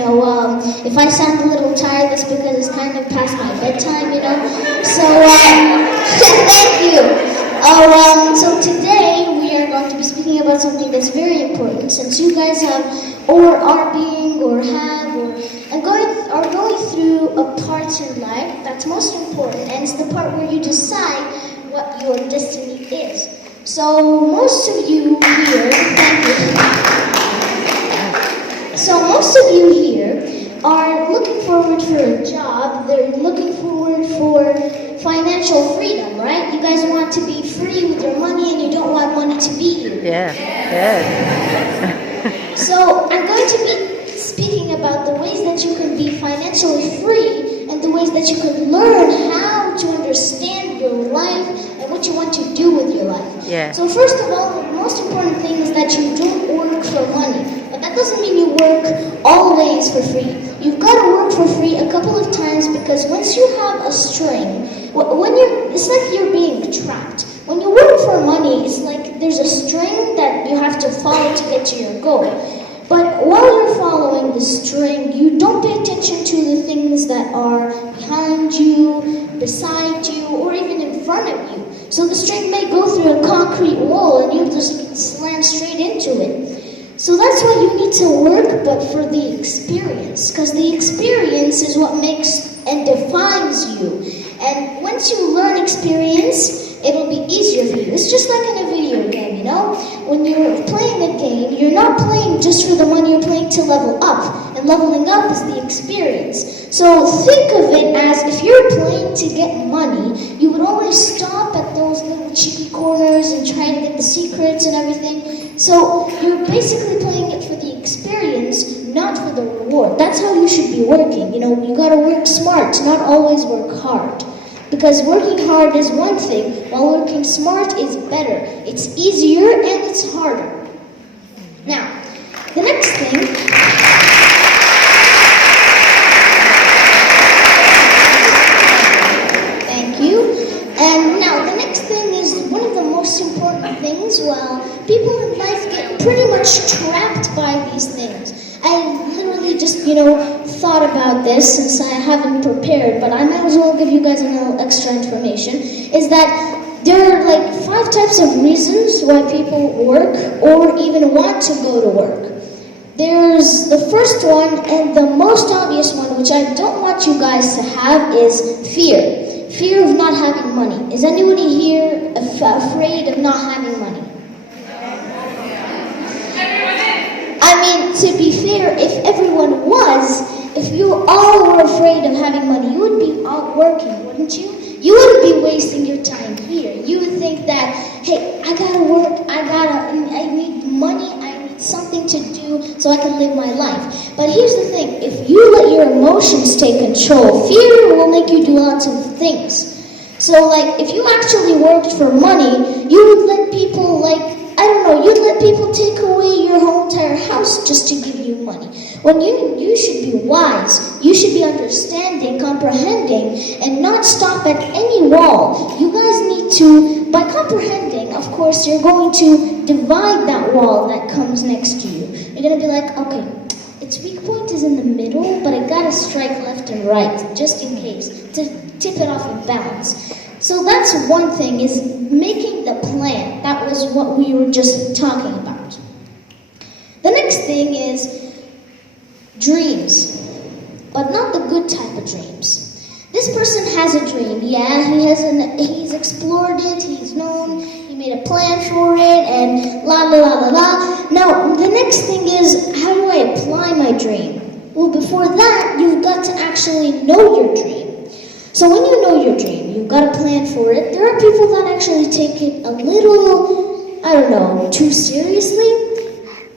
If I sound a little tired, that's because it's kind of past my bedtime, So, thank you. So today we are going to be speaking about something that's very important, since you guys have, or are being, or have, or are going through a part in life that's most important, and it's the part where you decide what your destiny is. So most of you here, thank you. So most of you here are looking forward for a job. They're looking forward for financial freedom, right? You guys want to be free with your money, and you don't want money to beat you. Yeah. So I'm going to be speaking about the ways that you can be financially free and the ways that you can learn how to understand your life and what you want to do with your life. Yeah. So first of all, the most important thing is that you don't work for money. But that doesn't mean you work always for free. You've got to work for free a couple of times, because once you have a string, it's like you're being trapped. When you work for money, it's like there's a string that you have to follow to get to your goal. But while you're following the string, you don't pay attention to the things that are behind you, beside you, or even in front of you. So the string may go through a concrete wall and you just slam straight into it. So that's why you need to work, but for the experience, because the experience is what makes and defines you. And once you learn experience, it'll be easier for you. It's just like in a video game, When you're playing a game, you're not playing just for the money, you're playing to level up. And leveling up is the experience. So think of it as, if you're playing to get money, you would always stop at those little cheeky corners and try to get the secrets and everything. So you're basically playing it for the experience, not for the reward. That's how you should be working. You gotta work smart, not always work hard. Because working hard is one thing, while working smart is better. It's easier and it's harder. Now, the next thing... Thank you. And now, the next thing is one of the most important things. Well, people in life get pretty much trapped by these things. I literally just, thought about this, since I haven't prepared, but I might as well give you guys a little extra information, is that there are like 5 types of reasons why people work or even want to go to work. There's the first one, and the most obvious one, which I don't want you guys to have, is fear. Fear of not having money. Is anybody here afraid of not having money? To be fair, if everyone was, if you all were afraid of having money, you would be out working, wouldn't you? You wouldn't be wasting your time here. You would think that, hey, I gotta work, I need money, I need something to do so I can live my life. But here's the thing, if you let your emotions take control, fear will make you do lots of things. So if you actually worked for money, you would let people you'd let people take away your whole entire house just to give you money. When you should be wise, you should be understanding, comprehending, and not stop at any wall. You guys need to, by comprehending, of course, you're going to divide that wall that comes next to you. You're going to be like, okay, its weak point is in the middle, but I gotta strike left and right, just in case, to tip it off of balance. So that's one thing, is making the plan. That was what we were just talking about. The next thing is dreams, but not the good type of dreams. This person has a dream. Yeah, he's explored it, he's known, he made a plan for it, and la la la la la. Now, the next thing is, how do I apply my dream? Well, before that, you've got to actually know your dream. So when you know your dream, you've got a plan for it. There are people that actually take it a little, too seriously,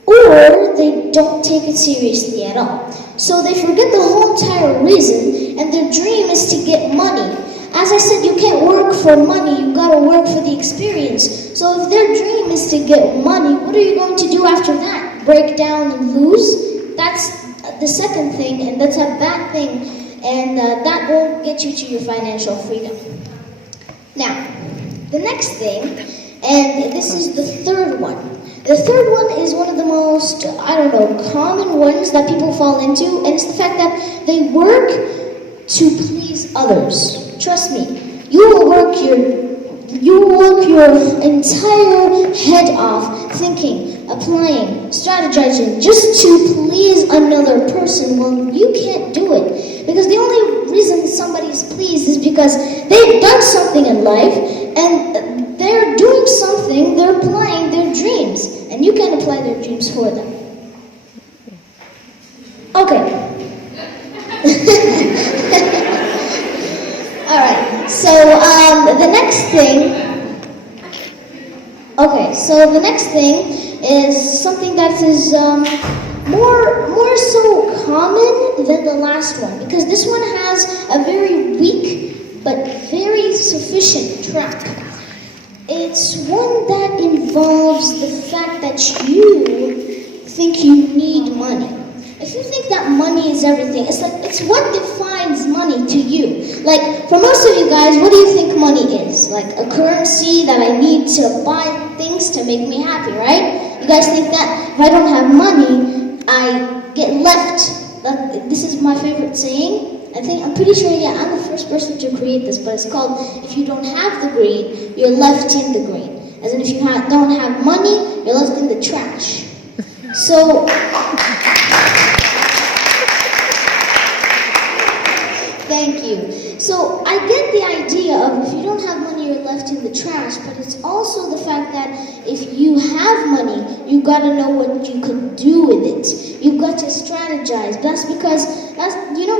or they don't take it seriously at all. So they forget the whole entire reason, and their dream is to get money. As I said, you can't work for money, you've got to work for the experience. So if their dream is to get money, what are you going to do after that? Break down and lose? That's the second thing, and that's a bad thing. And that won't get you to your financial freedom. Now, the next thing, and this is the third one. The third one is one of the most, common ones that people fall into, and it's the fact that they work to please others. Trust me, you will work your entire head off thinking, applying, strategizing just to please another person. Well, you can't do it. Because the only reason somebody's pleased is because they've done something in life and they're doing something, they're applying their dreams. And you can't apply their dreams for them. Okay. Alright, so the next thing is something that is more so common than the last one, because this one has a very weak but very sufficient track. It's one that involves the fact that you think you need money. If you think that money is everything, it's what defines money to you. Like, for most of you guys, what do you think money is? Like a currency that I need to buy things to make me happy, right? You guys think that if I don't have money, I get left. This is my favorite saying. I'm pretty sure, I'm the first person to create this, but it's called, if you don't have the green, you're left in the green. As in, if you don't have money, you're left in the trash. So, thank you. So, I get the idea of if you don't have money, you're left in the trash, but it's also the fact that if you have money, you gotta know what you could do with it. You've got to strategize. That's because,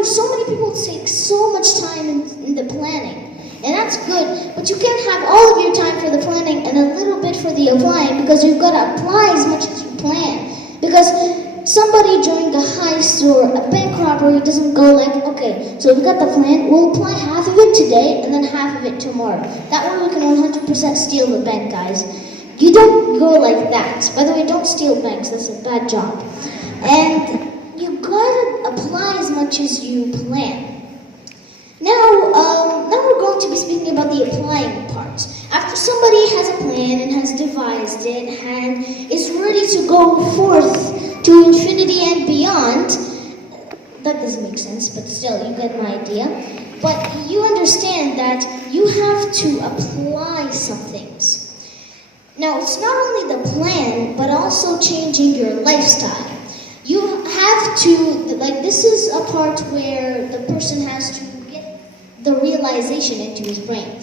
so many people take so much time in the planning. And that's good, but you can't have all of your time for the planning and a little bit for the applying, because you've got to apply as much as you plan. Because somebody during a heist or a bank robbery doesn't go like, okay, so we got the plan, we'll apply half of it today and then half of it tomorrow. That way we can 100% steal the bank, guys. You don't go like that. By the way, don't steal banks, that's a bad job. And you gotta apply as much as you plan. Now we're going to be speaking about the applying part. After somebody has a plan and has devised it and is ready to go forth to infinity and beyond, that doesn't make sense, but still, you get my idea. But you understand that you have to apply some things. Now, it's not only the plan, but also changing your lifestyle. You have to, this is a part where the person has to get the realization into his brain.